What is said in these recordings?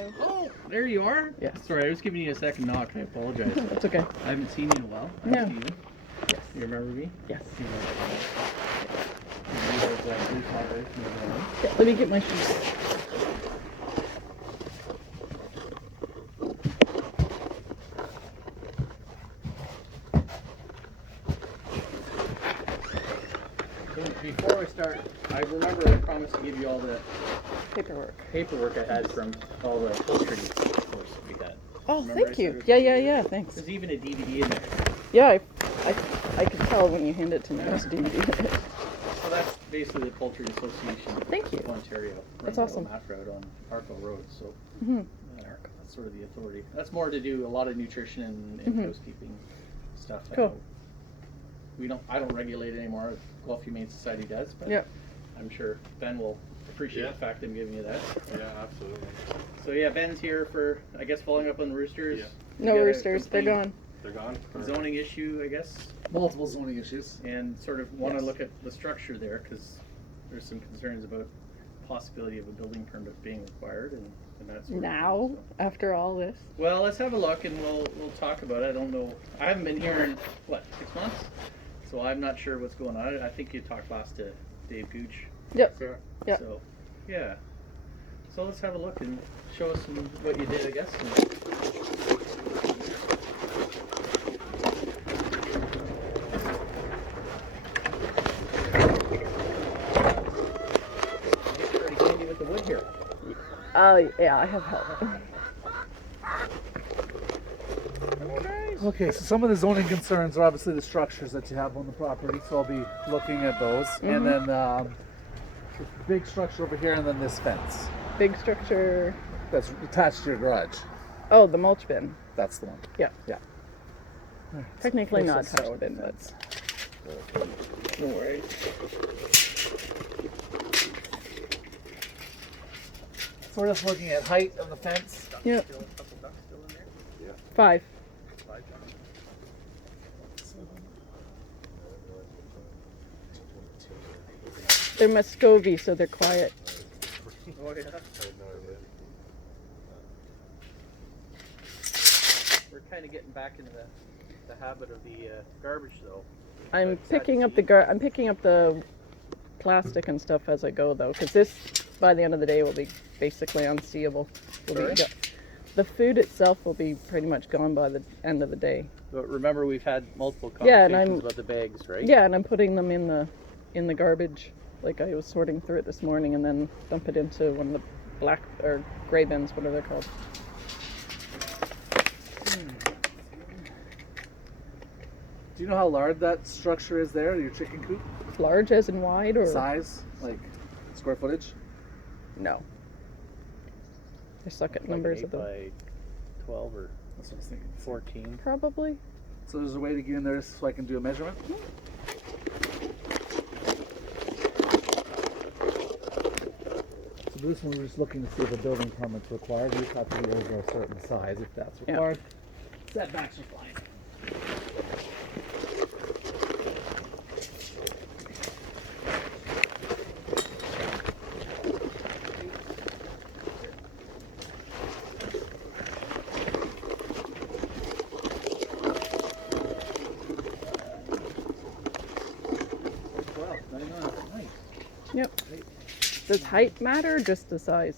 Hello. Oh, there you are. Yes. Sorry, I was giving you a second knock. I apologize. That's okay. I haven't seen you in a while. I'm No. Steven. Yes. You remember me? Yes. Yeah. Let me get my shoes. Before I start, I remember I promised to give you all the paperwork I had from all the poultry course that we had. Oh, Remember thank you. Yeah, thanks. There's even a DVD in there. Yeah, I could tell when you handed it to me. There's a DVD. So that's basically the Poultry Association Thank you. of Ontario. That's awesome. That route on Arkle Road. So that's sort of the authority. That's more to do a lot of nutrition and housekeeping stuff. Cool. I don't regulate anymore. Gulf Humane Society does, but I'm sure Ben will appreciate the fact I'm giving you that. Yeah, absolutely. So yeah, Ben's here for, I guess, following up on the roosters. Yeah. No roosters, they're gone. They're gone? Zoning issue, I guess. Multiple zoning issues. And sort of want to look at the structure there because there's some concerns about possibility of a building permit being required and that sort Now, of thing, so. after all this. Well, let's have a look and we'll talk about it. I don't know. I haven't been here in, 6 months? So I'm not sure what's going on. I think you talked last to Dave Gooch. Yep. Sure. Yep. So, yeah. So let's have a look and show us what you did, I guess. Pretty handy with the wood here. Yeah, I have help. Okay, so some of the zoning concerns are obviously the structures that you have on the property, so I'll be looking at those. And then the big structure over here, and then this fence Big structure. that's attached to your garage. Oh, the mulch bin. That's the one. Yeah. Yeah. Technically not Closest how it in, but No worries. So we're just looking at height of the fence. yep. Still a couple ducks still in there? 5. They're Muscovy, so they're quiet. Oh, yeah. We're kind of getting back into the habit of the garbage, though. I'm But sad picking to up see. I'm picking up the plastic and stuff as I go, though, because this, by the end of the day, will be basically unseeable. Sorry? The food itself will be pretty much gone by the end of the day. But remember, we've had multiple Yeah, and conversations I'm- about the bags, right? Yeah, and I'm putting them in the garbage. Like I was sorting through it this morning, and then dump it into one of the black or gray bins, whatever they're called. Do you know how large that structure is there, your chicken coop? Large as in wide, or Size, like square footage? no? I suck at Like numbers an of them. 8 by 12 or That's what I was thinking. 14. Probably. So there's a way to get in there so I can do a measurement? So this one we're just looking to see if a building permit's required. We have to be over a certain size if that's Yeah. required. Setbacks are fine. Wow, nice. Yep. Does height matter, or just the size?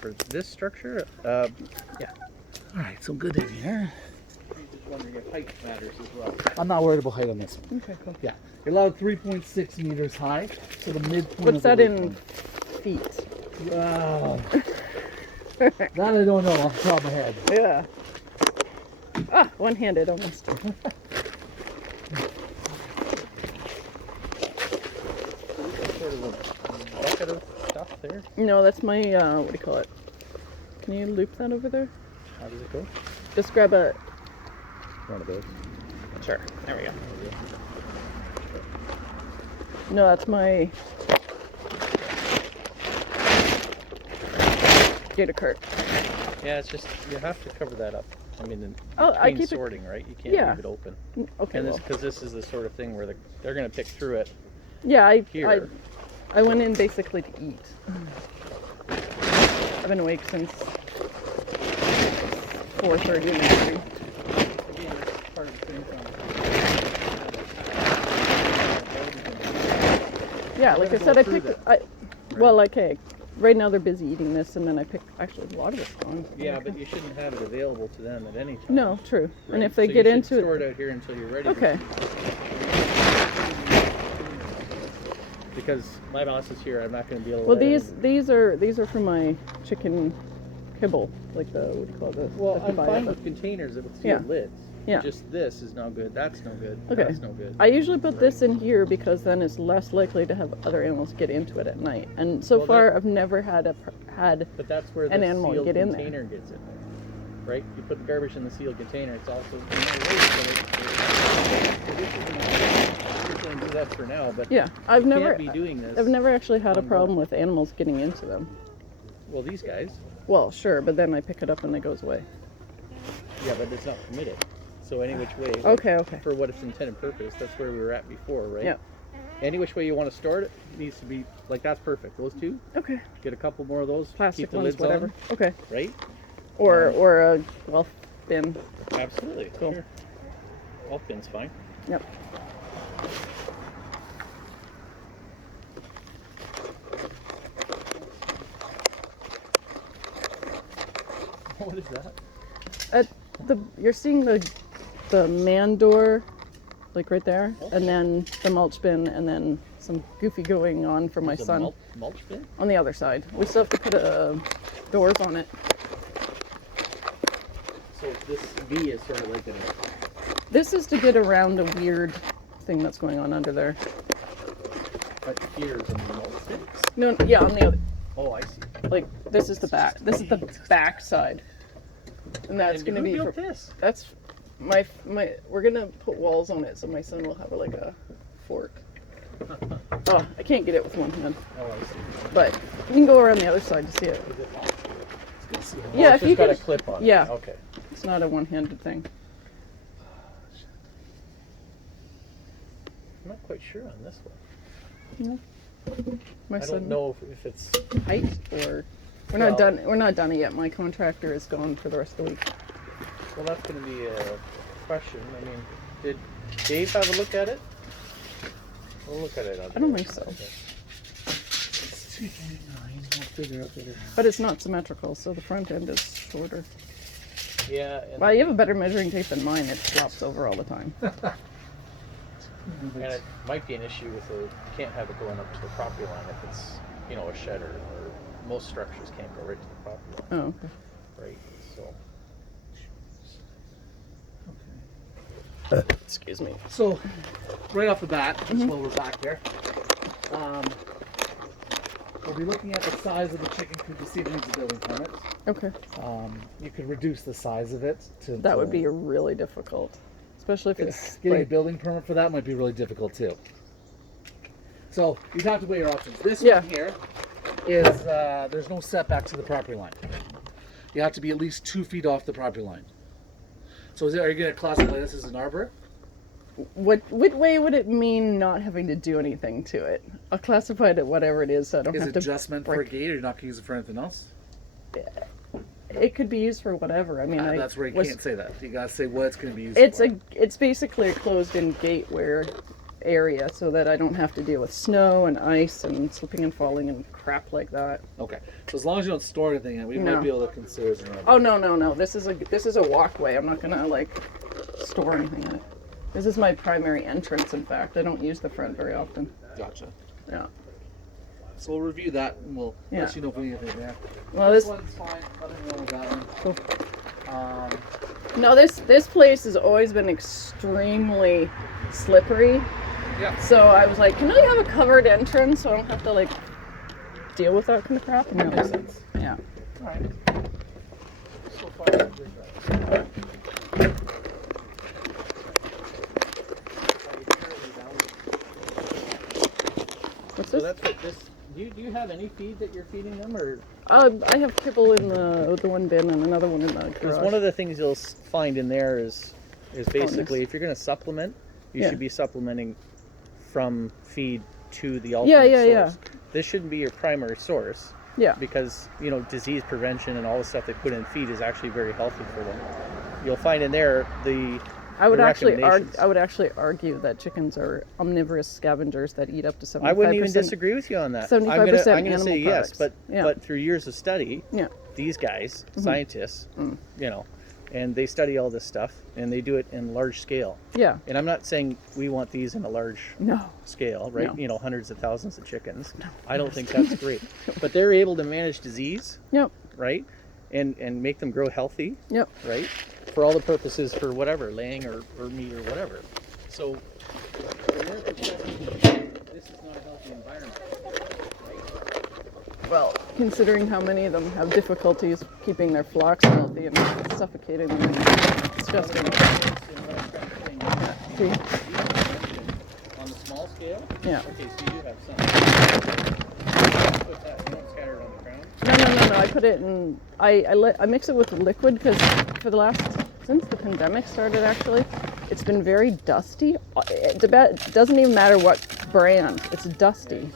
For this structure, All right, so good in here. I'm just wondering if height matters as well. I'm not worried about height on this one. Okay, cool. Yeah, you're allowed 3.6 meters high, so the midpoint. What's of the that roof in line. feet? That I don't know off the top of my head. Yeah. Ah, one-handed almost. Sort of a bucket of stuff there. No, that's my, what do you call it? Can you loop that over there? How does it go? Just grab a, One of those. sure, there we go. No, that's my data cart. Yeah, it's just, you have to cover that up. I mean, in Oh, I between keep it- sorting, right? You can't yeah. leave it open. Okay, And well, because this is the sort of thing where they're going to pick through it yeah, here. I went in basically to eat. I've been awake since 4:30 in the morning. Again, it's part of the thing Yeah, We're like I gonna said, go I through picked. that. Well, okay. Right now they're busy eating this, and then I pick. Actually, a lot of it's gone. Yeah, but you shouldn't have it available to them at any time. No, true. Right? And if they So get you should into store it, it out here until you're ready. okay. Because my boss is here, I'm not going to be able to. Well, let these are for my chicken kibble, like the what do you call it? Well, the I'm fine kibaya. with containers with sealed Yeah. lids. Yeah. Just this is no good. That's no good. Okay. That's no good. I usually put this in here because then it's less likely to have other animals get into it at night. And so Well, far, that- I've never had But that's where an the animal sealed get in there. container gets in there, right? You put the garbage in the sealed container. It's also We're going to do that for now, but Yeah, I've you never. can't be doing this. I've never actually had a on problem board. with animals getting into them. Well, these guys. Well, sure, but then I pick it up and it goes away. Yeah, but it's not permitted. So any which way. Okay. For what its intended purpose, that's where we were at before, right? Yeah. Any which way you want to store it needs to be like that's perfect. Those two, Okay. get a couple more of those. Plastic keep the ones, lids whatever. on, Okay. right? Or a wealth bin. Absolutely. Cool. Sure. All bin's fine. Yep. What is that? You're seeing the man door, like right there, and then the mulch bin, and then some goofy going on for my There's a son mulch bin? on the other side. We still have to put doors on it. So this V is sort of like This is to get around a weird thing that's going on under there. but here's a mulch bin. No, yeah, on the other. Oh, I see. Like this is the back. This is the back side, and that's And going to who be built for. this? That's my. We're gonna put walls on it, so my son will have like a fork. Oh, I can't get it with one hand, Oh, I see. but you can go around the other side to see it. Is it long? It's good to see. Yeah, Oh, if it's you just got could- a clip on yeah. it. Okay. It's not a one-handed thing. I'm not quite sure on this one. My I son don't know if it's. height or we're Well- not done. We're not done it yet. My contractor is gone for the rest of the week. Well, that's going to be a question. I mean, did Dave have a look at it? We'll look at it. I don't think so. Okay. It's 2.9. We'll figure out later. But it's not symmetrical, so the front end is shorter. Yeah. And, Well, you have a better measuring tape than mine. It flops over all the time. and it might be an issue with you can't have it going up to the property line if it's, a shed or most structures can't go right to the property line, Oh, okay. right? So. Excuse me. So, right off the bat, just while we're back there, we'll be looking at the size of the chicken coop to see if it needs a building permit. Okay. You could reduce the size of it to. That would be really difficult, especially if it's Getting a like, building permit for that might be really difficult too. So you talked about your options. This Yeah. one here is there's no setback to the property line. You have to be at least 2 feet off the property line. So are you going to classify this as an arbor? what way would it mean not having to do anything to it? I'll classify it at whatever it is, so I don't Is have it to. just meant for a break- gate, or you're not going to use it for anything else? It could be used for whatever. I mean, That's where you was- can't say that. You got to say what it's going to be used It's for. it's basically a closed-in gateway area, so that I don't have to deal with snow and ice and slipping and falling and crap like that. Okay. So as long as you don't store anything in it, we No. might be able to consider it an arbor. Oh no! This is a walkway. I'm not gonna like store anything in it. This is my primary entrance. In fact, I don't use the front very often. Gotcha. Yeah. So we'll review that and we'll Yeah. let you know if we need anything there. Well, This this one's fine. Nothing wrong with that one. cool. No, this place has always been extremely slippery. Yeah. So I was like, can I have a covered entrance so I don't have to like deal with that kind of crap? And That makes no. sense. Yeah. All right. So far, I'm good with that. What's So this? that's what this. Do you have any feed that you're feeding them, or? I have kibble in the one bin and another one in the Because garage. one of the things you'll find in there is basically nice. if you're going to supplement, you Yeah. should be supplementing from feed to the Yeah, alternate yeah, source. yeah. This shouldn't be your primary source. Yeah. Because, you know, disease prevention and all the stuff they put in feed is actually very healthy for them. You'll find in there I would actually recommendations. argue that chickens are omnivorous scavengers that eat up to 75%. I wouldn't even disagree with you on that. 75% I'm gonna animal say yes, products. but through years of study, Yeah. these guys, scientists, you know, and they study all this stuff and they do it in large scale. Yeah. And I'm not saying we want these in a large scale, right? No. You know, hundreds of thousands of chickens. I don't think that's great. But they're able to manage disease, Yep. right? And make them grow healthy, Yep. right? For all the purposes, for whatever, laying or meat or whatever. So, from their perspective, this is not a healthy environment, right? Well, considering how many of them have difficulties keeping their flocks healthy and suffocating them, it's disgusting. See? On the small scale? Yeah. Okay, so you do have some. Put that, you don't scatter it on the ground? No. I put it in. I mix it with liquid because since the pandemic started, actually, it's been very dusty. It doesn't even matter what brand. It's dusty.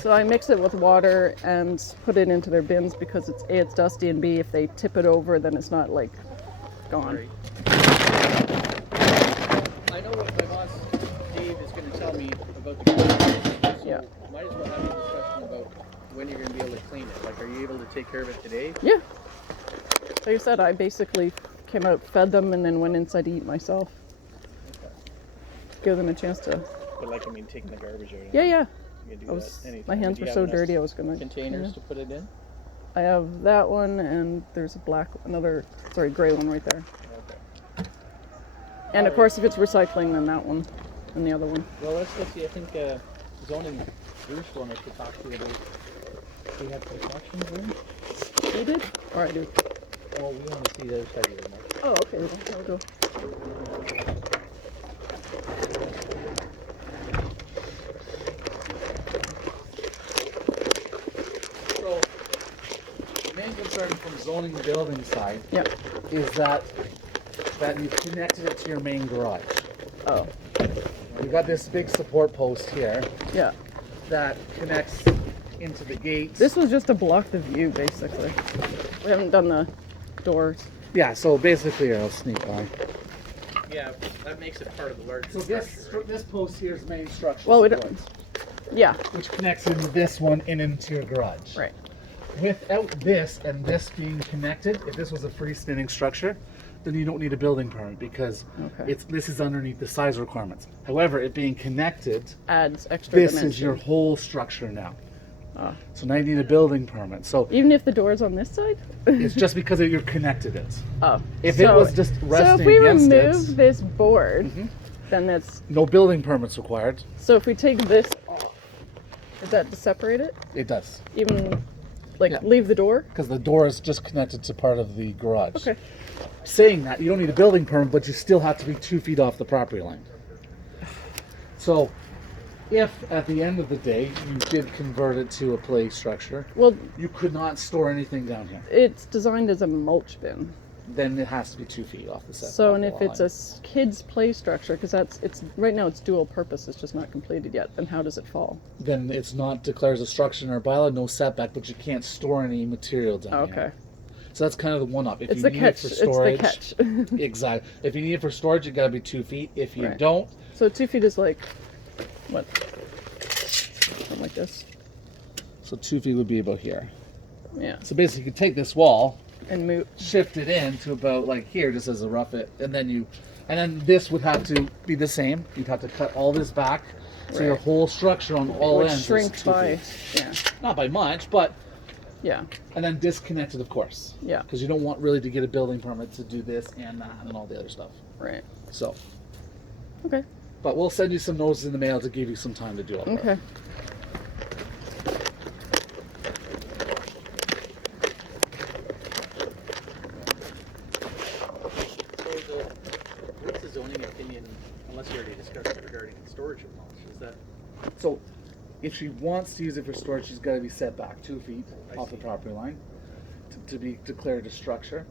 So I mix it with water and put it into their bins because it's dusty, and B, if they tip it over, then it's not like gone. Right. I know what my boss Dave is going to tell me about the cleaning. So Yeah. might as well have a discussion about when you're going to be able to clean it. Like, are you able to take care of it today? Yeah. Like I said, I basically came out, fed them, and then went inside to eat myself. Okay. Give them a chance to. But like, I mean, taking the garbage out. Yeah. You can do that anytime. My hands Do were you so have enough dirty, I was gonna. containers to put it in? I have that one, and there's a gray one right there. Okay. And of course, if it's recycling, then that one, and the other one. Well, let's see. I think zoning Bruce wanted to talk to you about. Do you have construction room? You did? Or I do? Oh, we want to see the other side of your remote. Oh, okay. Then I'll go. So, the main concern from zoning the building side Yeah. is that you connected it to your main garage. Oh. We've got this big support post here Yeah. that connects into the gates. This was just to block the view, basically. We haven't done the doors. Yeah, so basically, I'll sneak by. Yeah, that makes it part of the larger So structure. this post here is main structure. Well, we support, don't. Yeah. which connects into this one and into your garage. Right. Without this and this being connected, if this was a freestanding structure, then you don't need a building permit because Okay. this is underneath the size requirements. However, it being connected, Adds extra this dimension. is your whole structure now. Ah. So now you need a building permit. So Even if the door's on this side? it's just because you're connected it. Oh. If it was just So resting if we against remove it, this board, then that's. no building permits required. So if we take this off, is that to separate it? It does. Even, like, Yeah. leave the door? Because the door is just connected to part of the garage. Okay. Saying that, you don't need a building permit, but you still have to be 2 feet off the property line. So, if at the end of the day you did convert it to a play structure, Well, you could not store anything down here. it's designed as a mulch bin. Then it has to be 2 feet off the set. So, and if it's a kid's play structure, because it's right now it's dual purpose, it's just not completed yet, then how does it fall? then it's not declared as a structure in our bylaw, no setback, but you can't store any material down Okay. here. So that's kind of the one-up. If It's you the need catch. it for storage, It's the catch. exactly. If you need it for storage, you gotta be 2 feet. If you Right. don't, So 2 feet is like, what? Something like this. so 2 feet would be about here. Yeah. So basically, you could take this wall, And move. shift it in to about like here, just as a rough it, and then this would have to be the same. You'd have to cut all this back, so your Right. whole structure on all Which ends shrinks is 2 by. feet. Yeah. Not by much, but Yeah. and then disconnected, of course. Yeah. Because you don't want really to get a building permit to do this and that and all the other stuff. Right. So, Okay. but we'll send you some notices in the mail to give you some time to do all that. Okay. So what's the zoning opinion, unless you already discussed it, regarding storage of mulch? Is that So, if she wants to use it for storage, she's got to be set back 2 feet I off the see. property line to be declared a structure.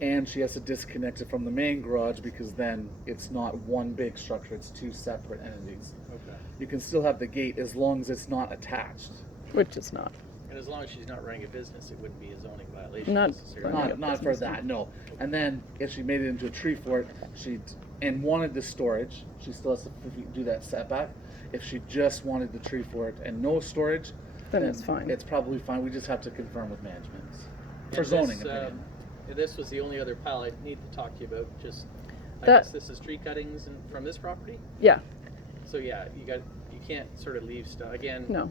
and she has to disconnect it from the main garage because then it's not one big structure, it's two separate entities. Okay. You can still have the gate as long as it's not attached. Which is not. And as long as she's not running a business, it wouldn't be a zoning violation Not- necessarily. Not for that, no. And then if she made it into a tree fort, and wanted the storage, she still has to do that setback. If she just wanted the tree fort and no storage, Then it's fine. It's probably fine. We just have to confirm with management for And zoning this, opinion. this was the only other pile I need to talk to you about. Just, I That- guess this is tree cuttings from this property. Yeah. So yeah, you can't sort of leave stuff again. No.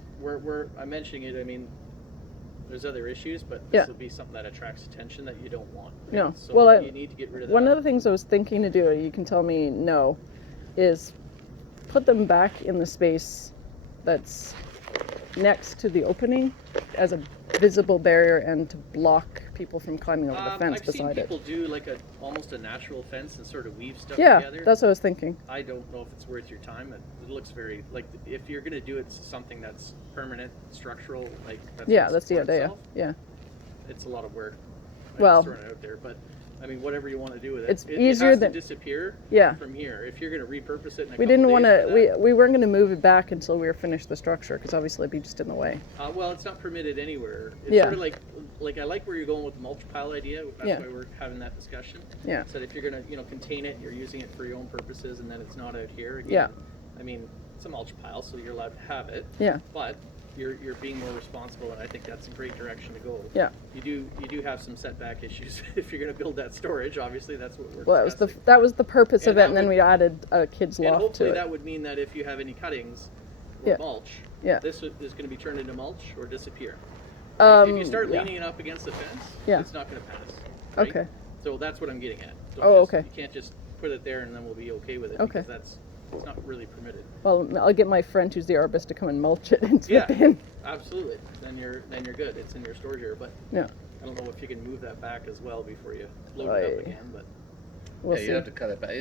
I'm mentioning it. I mean, there's other issues, but Yeah. this will be something that attracts attention that you don't want. Right? No. So Well, you need to get rid of One that. of the things I was thinking to do, you can tell me no, is put them back in the space that's next to the opening as a visible barrier and to block people from climbing over the fence I've seen beside people it. do like almost a natural fence and sort of weave stuff Yeah, together. that's what I was thinking. I don't know if it's worth your time. It looks very like if you're going to do it something that's permanent, structural, like that's Yeah, gonna that's the support idea. itself, Yeah. it's a lot of work. Well- I'm just throwing it out there, but I mean, whatever you want to do with it. It's it easier has than- to disappear Yeah. from here. If you're going to repurpose it in a We couple didn't days want for to. that, We weren't going to move it back until we were finished the structure because obviously it'd be just in the way. well, it's not permitted anywhere. It's Yeah. sort of like I like where you're going with the mulch pile idea. That's Yeah. why we're having that discussion. Yeah. So that if you're going to contain it, you're using it for your own purposes, and then it's not out here again. Yeah. I mean, it's a mulch pile, so you're allowed to have it. Yeah. But you're being more responsible, and I think that's a great direction to go. Yeah. You do have some setback issues if you're going to build that storage. Obviously, that's what we're Well, discussing. that was the purpose And of it, that and then would- we added a kid's And loft hopefully to it. that would mean that if you have any cuttings or Yeah. mulch, Yeah. this is going to be turned into mulch or disappear. Right? If you start Yeah. leaning it up against the fence, Yeah. it's not going to pass. Right? Okay. So that's what I'm getting at. Oh, okay. You can't just put it there and then we'll be okay with it. Okay. Because it's not really permitted. Well, I'll get my friend who's the arborist to come and mulch it into Yeah. the bin. Absolutely. Then you're good. It's in your storage area. But Yeah. I don't know if you can move that back as well before you load it up I- again. But We'll Yeah, see. you have to cut it back.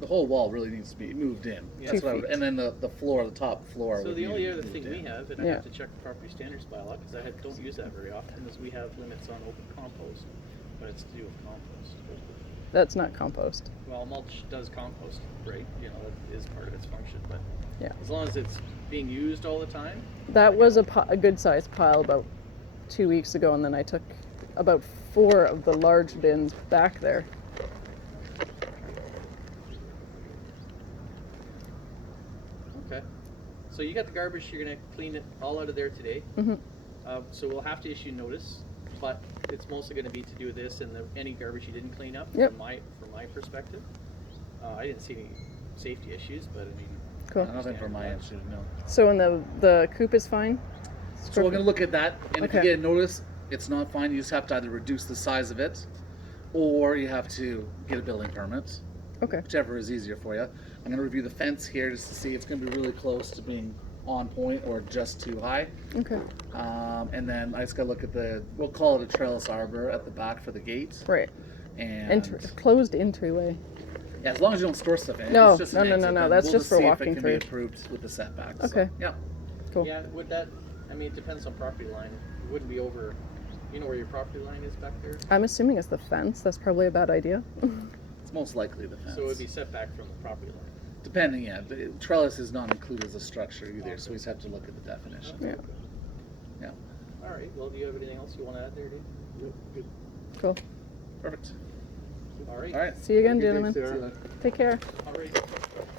The whole wall really needs to be moved in. Yeah. That's 2 what I would, feet. and then the floor, the top floor. so would the need only to be other moved thing we in. have, and I Yeah. have to check the property standards bylaw because I don't use that very often, is we have limits on open compost, but it's to do with compost. That's not compost. Well, mulch does compost, right? That is part of its function, but Yeah. as long as it's being used all the time. That was a good sized pile about 2 weeks ago, and then I took about 4 of the large bins back there. Okay. So you got the garbage. You're gonna clean it all out of there today. Mhm. So we'll have to issue notice, but it's mostly going to be to do with this and any garbage you didn't clean up. Yep. From my perspective, I didn't see any safety issues, but I mean. Cool. Nothing from my end, should no. So, and the coop is fine. So we're gonna look at that, and if you Okay. get a notice, it's not fine. You just have to either reduce the size of it, or you have to get a building permit, Okay. whichever is easier for you. I'm gonna review the fence here just to see if it's gonna be really close to being on point or just too high. Okay. And then I just gotta look at we'll call it a trellis arbor at the back for the gate. Right. And Closed entryway. yeah, as long as you don't store stuff in it. No, it's just no, an no, exit, no, then that's we'll just for see walking if it can through. be approved with the setbacks. So, Okay. yeah. Cool. Yeah. Would that? I mean, it depends on property line. It wouldn't be over. You know where your property line is back there, I'm assuming it's the fence. That's probably a bad idea. It's most likely the fence. so it would be set back from the property line. Depending, yeah. The trellis is not included as a structure either, so we just have to look at the definition. Yeah. Yeah. All right. Well, do you have anything else you want to add there, Dave? Good. Cool. Perfect. All right. All right. See you again, Have a good day, gentlemen. Sarah. See you later. Take care. All right.